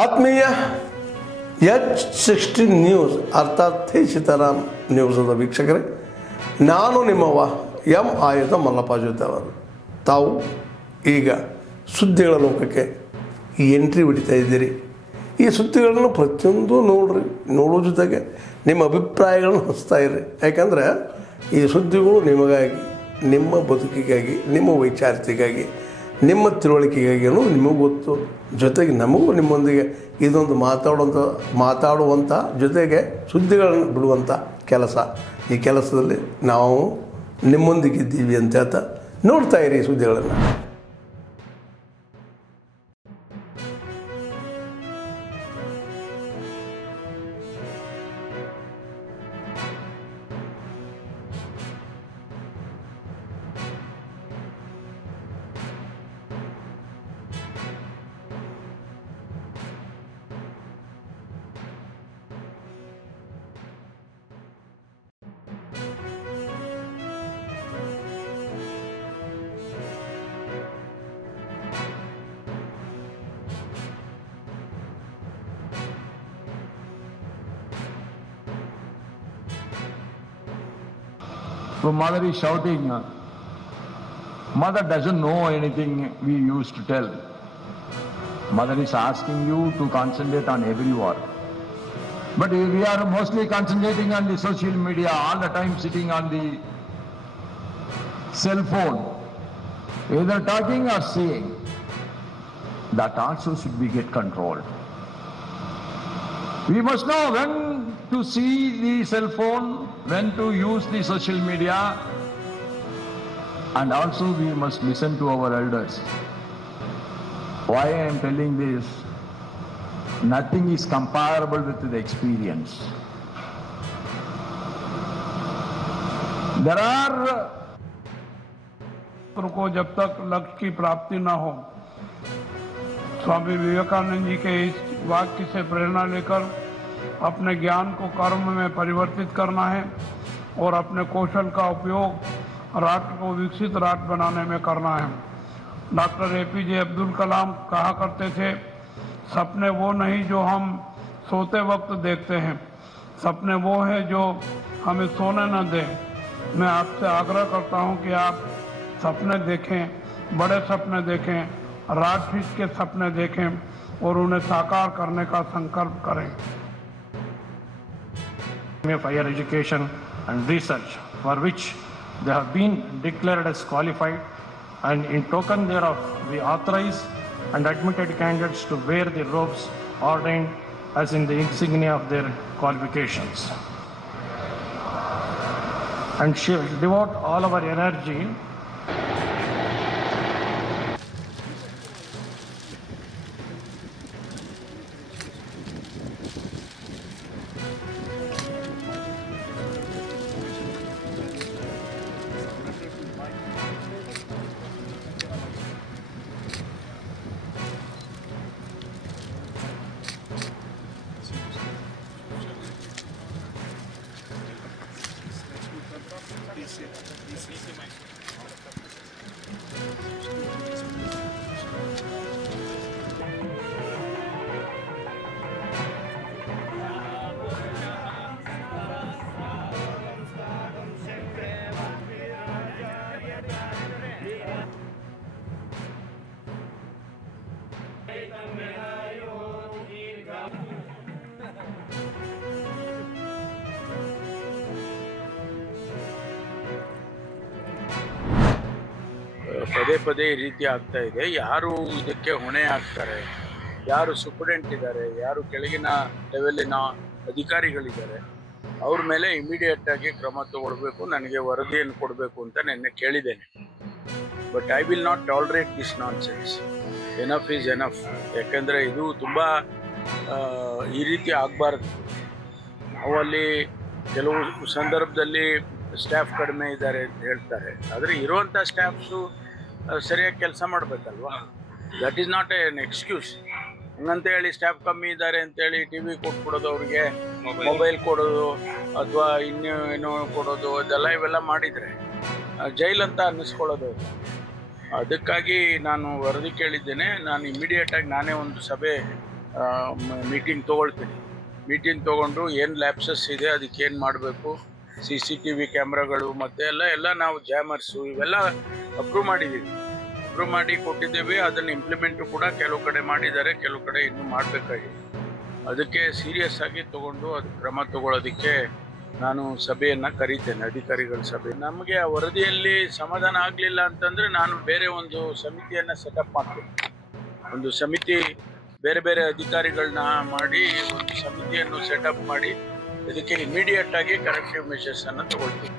ಆತ್ಮೀಯ H16 news ಅರ್ಥಾತ್ ಸೀತಾರಾಮ್ ನ್ಯೂಸದ ವೀಕ್ಷಕರೇ, ನಾನು ನಿಮ್ಮವ ಎಂ ಆಯುಧ ಮಲ್ಲಪ್ಪ ಜೊತೆ ಅವರು. ತಾವು ಈಗ ಸುದ್ದಿಗಳ ಲೋಕಕ್ಕೆ ಎಂಟ್ರಿ ಹೊಡಿತಾ ಇದ್ದೀರಿ. ಈ ಸುದ್ದಿಗಳನ್ನು ಪ್ರತಿಯೊಂದು ನೋಡೋ ಜೊತೆಗೆ ನಿಮ್ಮ ಅಭಿಪ್ರಾಯಗಳನ್ನು ಹಂಚ್ತಾ ಇರ್ರಿ. ಯಾಕಂದರೆ ಈ ಸುದ್ದಿಗಳು ನಿಮಗಾಗಿ, ನಿಮ್ಮ ಬದುಕಿಗಾಗಿ, ನಿಮ್ಮ ವೈಚಾರಿಕೆಗಾಗಿ, ನಿಮ್ಮ ತಿಳುವಳಿಕೆಗಾಗಿ ಅನ್ನೋದು ನಿಮಗೂ ಗೊತ್ತು. ಜೊತೆಗೆ ನಮಗೂ ನಿಮ್ಮೊಂದಿಗೆ ಇದೊಂದು ಮಾತಾಡುವಂಥ ಜೊತೆಗೆ ಸುದ್ದಿಗಳನ್ನು ಬಿಡುವಂಥ ಕೆಲಸ. ಈ ಕೆಲಸದಲ್ಲಿ ನಾವು ನಿಮ್ಮೊಂದಿಗಿದ್ದೀವಿ ಅಂತ ಹೇಳ್ತಾ ನೋಡ್ತಾ ಇರಿ ಈ ಸುದ್ದಿಗಳನ್ನು. So mother is shouting, mother doesn't know anything we used to tell. Mother is asking you to concentrate on every war. But we are mostly concentrating on the social media, all the time sitting on the cell phone, either talking or saying. That also should be get controlled. We must know when to see the cell phone, when to use the social media, and also we must listen to our elders. Why I am telling this? Nothing is comparable with the experience. There are को जब तक लक्ष्य की प्राप्ति न हो, स्वामी विवेकानंद जी के इस वाक्य से प्रेरणा लेकर अपने ज्ञान को कर्म में परिवर्तित करना है और अपने कौशल का उपयोग राष्ट्र को विकसित राष्ट्र बनाने में करना है. डॉक्टर APJ अब्दुल कलाम कहा करते थे, सपने वो नहीं जो हम सोते वक्त देखते हैं, सपने वो है जो हमें सोने न दें. मैं आपसे आग्रह करता हूं कि आप सपने देखें, बड़े सपने देखें, राष्ट्र हित के सपने देखें और उन्हें साकार करने का संकल्प करें. Higher education and research for which they have been declared as qualified, and in token thereof we authorize and admitted candidates to wear the robes ordained as in the insignia of their qualifications, and shall devote all our energy ಪದೇ ಪದೇ ಈ ರೀತಿ ಆಗ್ತಾ ಇದೆ. ಯಾರು ಇದಕ್ಕೆ ಹೊಣೆ ಆಗ್ತಾರೆ, ಯಾರು ಸೂಪರ್ಡೆಂಟ್ ಇದ್ದಾರೆ, ಯಾರು ಕೆಳಗಿನ ಲೆವೆಲಿನ ಅಧಿಕಾರಿಗಳಿದ್ದಾರೆ, ಅವ್ರ ಮೇಲೆ ಇಮಿಡಿಯೇಟ್ ಆಗಿ ಕ್ರಮ ತಗೊಳ್ಬೇಕು, ನನಗೆ ವರದಿಯನ್ನು ಕೊಡಬೇಕು ಅಂತ ನೆನ್ನೆ ಕೇಳಿದ್ದೇನೆ. But I will not tolerate this non sense. Enough is enough. ಯಾಕೆಂದರೆ ಇದು ತುಂಬ ಈ ರೀತಿ ಆಗಬಾರ್ದು. ನಾವು ಅಲ್ಲಿ ಕೆಲವು ಸಂದರ್ಭದಲ್ಲಿ ಸ್ಟಾಫ್ ಕಡಿಮೆ ಇದ್ದಾರೆ ಅಂತ ಹೇಳ್ತಾರೆ, ಆದರೆ ಇರುವಂಥ ಸ್ಟಾಫ್ಸು ಸರಿಯಾಗಿ ಕೆಲಸ ಮಾಡಬೇಕಲ್ವಾ. That is not an excuse. ಹಂಗಂತೇಳಿ ಸ್ಟಾಫ್ ಕಮ್ಮಿ ಇದ್ದಾರೆ ಅಂತೇಳಿ TV ಕೊಟ್ಬಿಡೋದು, ಅವ್ರಿಗೆ ಮೊಬೈಲ್ ಕೊಡೋದು ಅಥವಾ ಇನ್ನೇನೋ ಕೊಡೋದು, ಇವೆಲ್ಲ ಮಾಡಿದರೆ ಜೈಲಂತ ಅನ್ನಿಸ್ಕೊಳ್ಳೋದು. ಅದಕ್ಕಾಗಿ ನಾನು ವರದಿ ಕೇಳಿದ್ದೇನೆ. ನಾನು ಇಮಿಡಿಯೇಟಾಗಿ ನಾನೇ ಒಂದು ಸಭೆ ಮೀಟಿಂಗ್ ತೊಗೊಳ್ತೀನಿ. ಮೀಟಿಂಗ್ ತೊಗೊಂಡು ಏನು ಲ್ಯಾಪ್ಸಸ್ ಇದೆ, ಅದಕ್ಕೆ ಏನು ಮಾಡಬೇಕು, CCTV ಕ್ಯಾಮ್ರಾಗಳು ಮತ್ತು ಎಲ್ಲ ನಾವು ಜಾಮರ್ಸು ಇವೆಲ್ಲ ಅಪ್ರೂವ್ ಮಾಡಿದ್ದೀವಿ. ಅಪ್ರೂವ್ ಮಾಡಿ ಕೊಟ್ಟಿದ್ದೇವೆ. ಅದನ್ನು ಇಂಪ್ಲಿಮೆಂಟು ಕೂಡ ಕೆಲವು ಕಡೆ ಮಾಡಿದ್ದಾರೆ, ಕೆಲವು ಕಡೆ ಇನ್ನೂ ಮಾಡಬೇಕಾಗಿದೆ. ಅದಕ್ಕೆ ಸೀರಿಯಸ್ ಆಗಿ ತೊಗೊಂಡು ಅದು ಕ್ರಮ ತಗೊಳ್ಳೋದಕ್ಕೆ ನಾನು ಸಭೆಯನ್ನು ಕರೀತೇನೆ, ಅಧಿಕಾರಿಗಳ ಸಭೆ. ನಮಗೆ ಆ ವರದಿಯಲ್ಲಿ ಸಮಾಧಾನ ಆಗಲಿಲ್ಲ ಅಂತಂದರೆ ನಾನು ಬೇರೆ ಒಂದು ಸಮಿತಿಯನ್ನು ಸೆಟಪ್ ಮಾಡ್ತೀನಿ. ಒಂದು ಸಮಿತಿ ಬೇರೆ ಬೇರೆ ಅಧಿಕಾರಿಗಳನ್ನ ಮಾಡಿ ಒಂದು ಸಮಿತಿಯನ್ನು ಸೆಟಪ್ ಮಾಡಿ ಇದಕ್ಕೆ ಇಮಿಡಿಯೇಟ್ ಆಗಿ ಕರೆಕ್ಟಿವ್ ಮೆಷರ್ಸ್ ಅನ್ನು ತಗೊಳ್ತೀವಿ.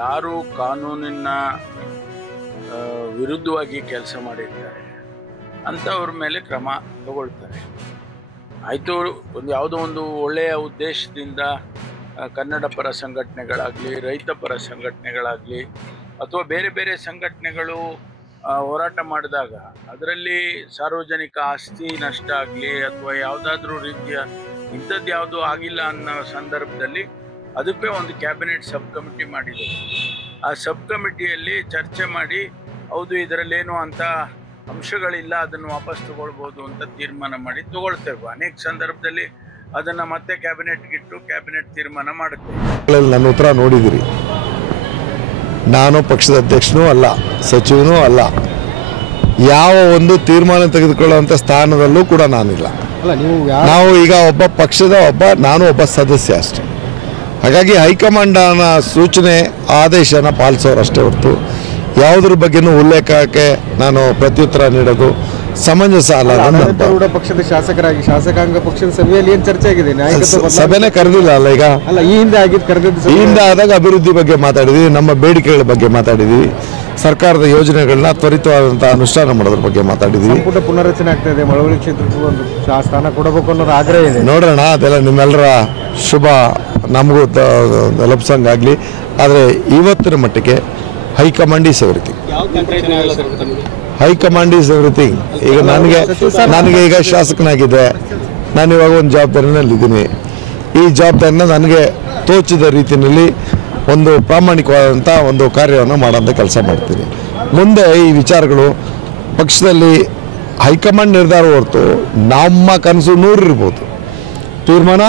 ಯಾರು ಕಾನೂನಿನ ವಿರುದ್ಧವಾಗಿ ಕೆಲಸ ಮಾಡಿರ್ತಾರೆ ಅಂಥವ್ರ ಮೇಲೆ ಕ್ರಮ ತಗೊಳ್ತಾರೆ. ಆಯಿತು, ಯಾವುದೋ ಒಂದು ಒಳ್ಳೆಯ ಉದ್ದೇಶದಿಂದ ಕನ್ನಡ ಪರ ಸಂಘಟನೆಗಳಾಗಲಿ, ರೈತ ಪರ ಸಂಘಟನೆಗಳಾಗಲಿ ಅಥವಾ ಬೇರೆ ಬೇರೆ ಸಂಘಟನೆಗಳು ಹೋರಾಟ ಮಾಡಿದಾಗ ಅದರಲ್ಲಿ ಸಾರ್ವಜನಿಕ ಆಸ್ತಿ ನಷ್ಟ ಆಗಲಿ ಅಥವಾ ಯಾವುದಾದ್ರೂ ರೀತಿಯ ಇಂಥದ್ದು ಯಾವುದೂ ಆಗಿಲ್ಲ ಅನ್ನೋ ಸಂದರ್ಭದಲ್ಲಿ ಅದಕ್ಕೆ ಒಂದು ಕ್ಯಾಬಿನೆಟ್ ಸಬ್ ಕಮಿಟಿ ಮಾಡಿದೆ. ಆ ಸಬ್ ಕಮಿಟಿಯಲ್ಲಿ ಚರ್ಚೆ ಮಾಡಿ ಹೌದು ಇದರಲ್ಲೇನು ಅಂತ ಅಂಶಗಳಿಲ್ಲ, ಅದನ್ನು ವಾಪಸ್ ತಗೊಳ್ಬೋದು ಅಂತ ತೀರ್ಮಾನ ಮಾಡಿ ತಗೊಳ್ತೇವೆ. ಅನೇಕ ಸಂದರ್ಭದಲ್ಲಿ ಅದನ್ನು ಮತ್ತೆ ಕ್ಯಾಬಿನೆಟ್ಗಿಟ್ಟು ಕ್ಯಾಬಿನೆಟ್ ತೀರ್ಮಾನ ಮಾಡುತ್ತೆ. ನನ್ನ ಉತ್ತರ ನೋಡಿದಿರಿ. ನಾನು ಪಕ್ಷದ ಅಧ್ಯಕ್ಷನೂ ಅಲ್ಲ, ಸಚಿವನೂ ಅಲ್ಲ, ಯಾವ ಒಂದು ತೀರ್ಮಾನ ತೆಗೆದುಕೊಳ್ಳುವಂಥ ಸ್ಥಾನದಲ್ಲೂ ಕೂಡ ನಾನಿಲ್ಲ. ನಾವು ಈಗ ನಾನು ಒಬ್ಬ ಸದಸ್ಯ ಅಷ್ಟೇ. ಹಾಗಾಗಿ ಹೈಕಮಾಂಡನ ಸೂಚನೆ ಆದೇಶನ ಪಾಲಿಸೋರಷ್ಟೇ ಹೊರತು ಯಾವುದ್ರ ಬಗ್ಗೆನೂ ಉಲ್ಲೇಖಕ್ಕೆ ನಾನು ಪ್ರತ್ಯುತ್ತರ ನೀಡೋದು ಸಮಂಜಸ ಅಲ್ಲ. ಪಕ್ಷದ ಶಾಸಕರಾಗಿ ಶಾಸಕಾಂಗ ಪಕ್ಷದ ಸಭೆಯಲ್ಲಿ ಏನು ಚರ್ಚೆ ಆಗಿದೆ? ಸಭೆನೇ ಕರೆದಿಲ್ಲ ಅಲ್ಲ. ಈಗ ಈ ಹಿಂದೆ ಆದಾಗ ಅಭಿವೃದ್ಧಿ ಬಗ್ಗೆ ಮಾತಾಡಿದ್ವಿ, ನಮ್ಮ ಬೇಡಿಕೆಗಳ ಬಗ್ಗೆ ಮಾತಾಡಿದ್ವಿ, ಸರ್ಕಾರದ ಯೋಜನೆಗಳನ್ನ ತ್ವರಿತವಾದಂತಹ ಅನುಷ್ಠಾನ ಮಾಡೋದ್ರ ಬಗ್ಗೆ ಮಾತಾಡಿದ್ವಿ. ಸಂಪುಟ ಪುನರ್ರಚನೆ ಆಗ್ತಾ ಇದೆ, ಮಳವಳ್ಳಿ ಕ್ಷೇತ್ರಕ್ಕೂ ಒಂದು ಸ್ಥಾನ ಕೊಡಬೇಕು ಅನ್ನೋದು ಆಗ್ರಹ ಇದೆ. ನೋಡೋಣ, ಅದೆಲ್ಲ ನಿಮ್ಮೆಲ್ಲರ ಶುಭ ನಮಗೂ ಲಭ್ಸಂಗಾಗಲಿ. ಆದರೆ ಇವತ್ತಿನ ಮಟ್ಟಿಗೆ high command is everything. High command is everything. ಈಗ ನನಗೆ ಈಗ ಶಾಸಕನಾಗಿದೆ, ನಾನು ಇವಾಗ ಒಂದು ಜವಾಬ್ದಾರಿನಲ್ಲಿದ್ದೀನಿ. ಈ ಜವಾಬ್ದಾರಿನ ನನಗೆ ತೋಚಿದ ರೀತಿಯಲ್ಲಿ ಒಂದು ಪ್ರಾಮಾಣಿಕವಾದಂಥ ಒಂದು ಕಾರ್ಯವನ್ನು ಮಾಡೋಂಥ ಕೆಲಸ ಮಾಡ್ತೀನಿ. ಮುಂದೆ ಈ ವಿಚಾರಗಳು ಪಕ್ಷದಲ್ಲಿ ಹೈಕಮಾಂಡ್ ನಿರ್ಧಾರ ಹೊರತು ನಮ್ಮ ಕನಸು 100 ಇರ್ಬೋದು, ತೀರ್ಮಾನ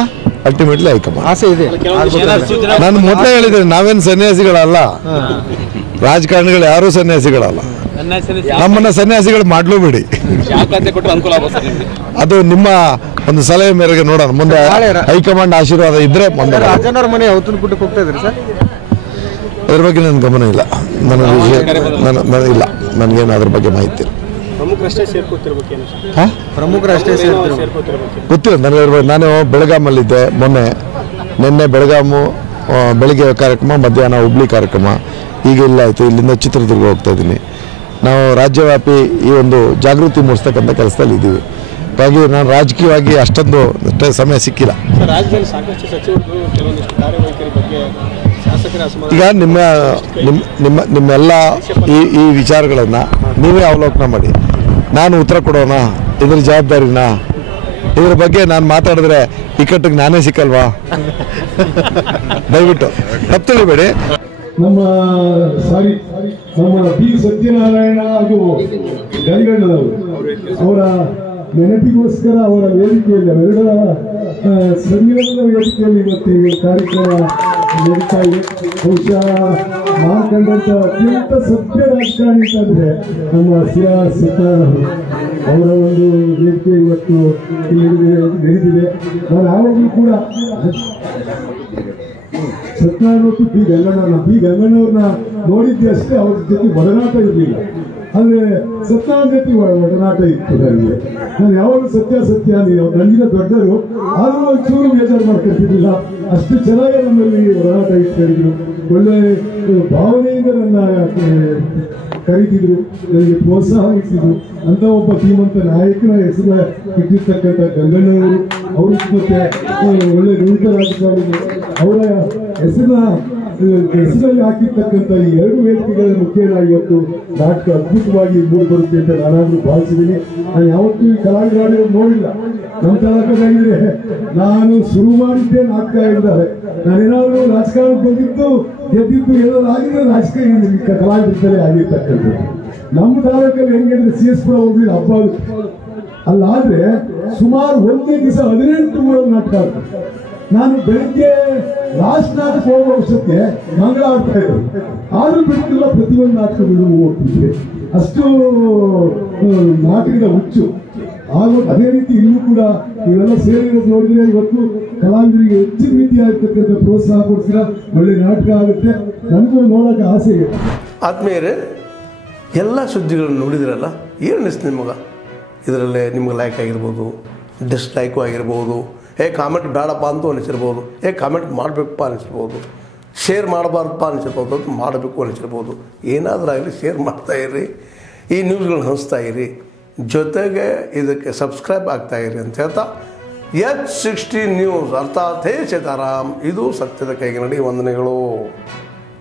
ಅಲ್ಟಿಮೇಟ್ಲಿ ಹೈಕಮಾಂಡ್. ಆಸೆ ಇದೆ. ನಾನು ಮೊದಲೇ ಹೇಳಿದ್ದೇನೆ, ನಾವೇನು ಸನ್ಯಾಸಿಗಳಲ್ಲ, ರಾಜಕಾರಣಿಗಳು ಯಾರೂ ಸನ್ಯಾಸಿಗಳಲ್ಲ. ನಮ್ಮನ್ನ ಸನ್ಯಾಸಿಗಳು ಮಾಡ್ಲೂಬೇಡಿ. ಅದು ನಿಮ್ಮ ಒಂದು ಸಲಹೆ ಮೇರೆಗೆ ನೋಡೋಣ. ಮುಂದೆ ಹೈಕಮಾಂಡ್ ಆಶೀರ್ವಾದ ಇದ್ರೆ ಮುಂದೆ. ರಾಜನವ್ರ ಮನೆ ಔತಣಕೂಟಕ್ಕೆ ಹೋಗ್ತಾ ಇದ್ರಿ ಸರ್? ಅದ್ರ ಬಗ್ಗೆ ನನ್ನ ಗಮನ ಇಲ್ಲ, ಇಲ್ಲ, ನನಗೇನು ಅದ್ರ ಬಗ್ಗೆ ಮಾಹಿತಿ ಇಲ್ಲ. ಗೊತ್ತಿಲ್ಲ ನನಗೆ. ನಾನು ಬೆಳಗಾಮಲ್ಲಿದ್ದೆ ನಿನ್ನೆ ಬೆಳಗಾಮು ಬೆಳಿಗ್ಗೆ ಕಾರ್ಯಕ್ರಮ, ಮಧ್ಯಾಹ್ನ ಹುಬ್ಳಿ ಕಾರ್ಯಕ್ರಮ, ಈಗ ಇಲ್ಲ ಆಯಿತು. ಇಲ್ಲಿಂದ ಚಿತ್ರದುರ್ಗ ಹೋಗ್ತಾ ಇದ್ದೀನಿ. ನಾವು ರಾಜ್ಯವ್ಯಾಪಿ ಈ ಒಂದು ಜಾಗೃತಿ ಮೂಡಿಸ್ತಕ್ಕಂಥ ಕೆಲಸದಲ್ಲಿ ಇದ್ದೀವಿ. ಹಾಗಾಗಿ ನಾನು ರಾಜಕೀಯವಾಗಿ ಅಷ್ಟೊಂದು ಸಮಯ ಸಿಕ್ಕಿಲ್ಲ. ಈಗ ನಿಮ್ಮೆಲ್ಲ ಈ ವಿಚಾರಗಳನ್ನು ನೀವೇ ಅವಲೋಕನ ಮಾಡಿ. ನಾನು ಉತ್ತರ ಕೊಡೋಣ, ಇದ್ರ ಜವಾಬ್ದಾರಿನ, ಇದ್ರ ಬಗ್ಗೆ ನಾನು ಮಾತಾಡಿದ್ರೆ ಇಕ್ಕಟ್ಟಿಗೆ ನಾನೇ ಸಿಕ್ಕಲ್ವಾ? ದಯವಿಟ್ಟು ತಪ್ಪು ತಿಳಿಬೇಡಿ. ನಮ್ಮ ಬಿ ಸತ್ಯನಾರಾಯಣ ಹಾಗೂ ಗಂಗಣ್ಣನವರು ಅವರ ನೆನಪಿಗೋಸ್ಕರ ಅವರ ವೇದಿಕೆಯಲ್ಲಿ, ಅವೆರಡರ ಸಂಗೀತದ ವೇದಿಕೆಯಲ್ಲಿ ಇವತ್ತು ಈ ಕಾರ್ಯಕ್ರಮ ನಡೀತಾ ಇದೆ. ಬಹುಶಃ ನಾನು ಕಂಡಂತ ಅತ್ಯಂತ ಸತ್ಯ ರಾಜಕಾರಣಿ ಅಂತಂದ್ರೆ ನಮ್ಮ ಸಿ.ಆರ್. ಸತ್ಯನಾರಾಯಣ ಅವರ ಒಂದು ವೇದಿಕೆ ಇವತ್ತು ನಡೆದಿದೆ. ನಾನು ಯಾವಾಗಲೂ ಕೂಡ ಸತ್ಯನಾರಾಯಣ ಮತ್ತು ಬಿ ಗಂಗಣ್ಣವ್ರನ್ನ ನೋಡಿದ್ದೆ ಅಷ್ಟೇ, ಅವ್ರ ಜೊತೆ ಒಡನಾಟ ಇರಲಿಲ್ಲ. ಆದರೆ ಸತ್ಯನಾರಾಯಣ ಜೊತೆ ಒಡನಾಟ ಇತ್ತು ನನಗೆ. ನಾನು ಯಾವಾಗಲೂ ಸತ್ಯ ನೀವು ನನಗಿಂತ ದೊಡ್ಡವರು, ಆದರೂ ಒಂಚೂರು ಬೇಜಾರು ಮಾಡ್ಕೊತಿರ್ಲಿಲ್ಲ. ಅಷ್ಟು ಚೆನ್ನಾಗಿ ನಮ್ಮಲ್ಲಿ ಒಡನಾಟ ಇಟ್ಕೊಂಡಿದ್ರು. ಒಳ್ಳೆ ಭಾವನೆಯಿಂದ ನನ್ನ ಕರೀತಿದ್ರು, ನನಗೆ ಪ್ರೋತ್ಸಾಹ ಇಟ್ಟಿದ್ರು. ಅಂತ ಒಬ್ಬ ಧೀಮಂತ ನಾಯಕನ ಹೆಸರು ಇಟ್ಟಿರ್ತಕ್ಕಂಥ ಗಂಗಣ್ಣವರು, ಅವರು ಮತ್ತೆ ಒಳ್ಳೆ ನುರಿತ ರಾಜಕಾರಣಿಗಳು, ಅವರ ಹೆಸರಲ್ಲಿ ಹಾಕಿರ್ತಕ್ಕಂಥ ಈ 2 ವೇದಿಕೆಗಳ ಮುಖೇನ ಇವತ್ತು ನಾಟಕ ಅದ್ಭುತವಾಗಿ ಮೂಡಿ ಬರುತ್ತೆ ಅಂತ ನಾನಾದ್ರೂ ಭಾವಿಸಿದ್ದೀನಿ. ನಾನು ಯಾವತ್ತೂ ಈ ಕಲಾವಿದರಾಡಿರೋದು ನೋಡಿಲ್ಲ. ನಮ್ಮ ತಾಲೂಕದಾಗಿದ್ರೆ ನಾನು ಶುರು ಮಾಡಿದ್ದೆ ನಾಟಕ ಇದ್ದಾರೆ. ನಾನೇನಾದ್ರು ರಾಜಕಾರಣಕ್ಕೆ ಬಂದಿದ್ದು ಗೆದ್ದಿದ್ದು ಏನಾದ್ರು ಆಗಿದ್ರೆ ರಾಜಕೀಯ ಕಲಾವಿದರೇ ಆಗಿರ್ತಕ್ಕಂಥದ್ದು. ನಮ್ಮ ತಾಲೂಕಲ್ಲಿ ಹೆಂಗಂದ್ರೆ CS ಪುರ ಹೋಗಿ ಹಬ್ಬ ಅಲ್ಲಾದ್ರೆ ಸುಮಾರು ಒಂದೇ ದಿವಸ 18 ನಾಟಕ ಆಗ್ತದೆ. ನಾನು ಬೆಳಿಗ್ಗೆ ಲಾಸ್ಟ್ ನಾಟಕ ಹೋಗೋ ವರ್ಷಕ್ಕೆ ಮಂಗಳ ಆಡ್ತಾ ಇದ್ರು, ಆದ್ರೂ ಬಿಡ್ತಿಲ್ಲ, ಪ್ರತಿಯೊಂದು ನಾಟಕಗಳು ಹೋಗ್ತಿದ್ವಿ. ಅಷ್ಟು ನಾಟಕದ ಹುಚ್ಚು ಹಾಗೂ ಅದೇ ರೀತಿ ಇಲ್ಲೂ ಕೂಡ ನೀವೆಲ್ಲ ಸೇರಿರೋದು ನೋಡಿದ್ರೆ ಇವತ್ತು ಕಲಾವಿದರಿಗೆ ಹೆಚ್ಚಿನ ರೀತಿಯಾಗಿರ್ತಕ್ಕಂಥ ಪ್ರೋತ್ಸಾಹ ಕೊಡ್ತೀರಾ, ಒಳ್ಳೆ ನಾಟಕ ಆಗುತ್ತೆ, ನನಗೂ ನೋಡೋಕೆ ಆಸೆ ಇದೆ. ಆದ್ಮೇಲೆ ಎಲ್ಲ ಸುದ್ದಿಗಳನ್ನು ನೋಡಿದ್ರಲ್ಲ, ಏನು ಅನಿಸ್ತು ನಿಮಗೆ? ಇದರಲ್ಲೇ ನಿಮ್ಗೆ ಲೈಕ್ ಆಗಿರ್ಬೋದು, ಡಿಸ್ಲೈಕು ಆಗಿರ್ಬೋದು, ಕಾಮೆಂಟ್ ಬೇಡಪ್ಪ ಅಂತೂ ಅನಿಸಿರ್ಬೋದು, ಕಾಮೆಂಟ್ ಮಾಡಬೇಕಪ್ಪ ಅನಿಸಿರ್ಬೋದು, ಶೇರ್ ಮಾಡಬಾರ್ದಪ್ಪ ಅನಿಸಿರ್ಬೋದು, ಅದು ಮಾಡಬೇಕು ಅನಿಸಿರ್ಬೋದು. ಏನಾದರೂ ಆಗಲಿ ಶೇರ್ ಮಾಡ್ತಾಯಿರಿ, ಈ ನ್ಯೂಸ್ಗಳನ್ನ ಹಂಚ್ತಾ ಇರಿ, ಜೊತೆಗೆ ಇದಕ್ಕೆ ಸಬ್ಸ್ಕ್ರೈಬ್ ಆಗ್ತಾಯಿರಿ ಅಂತ ಹೇಳ್ತಾ H16 ನ್ಯೂಸ್ ಅರ್ಥಾತ್ ಹೇ ಸೀತಾರಾಮ್, ಇದು ಸತ್ಯದ ಕೈಗೆ ನಡಿ. ವಂದನೆಗಳು.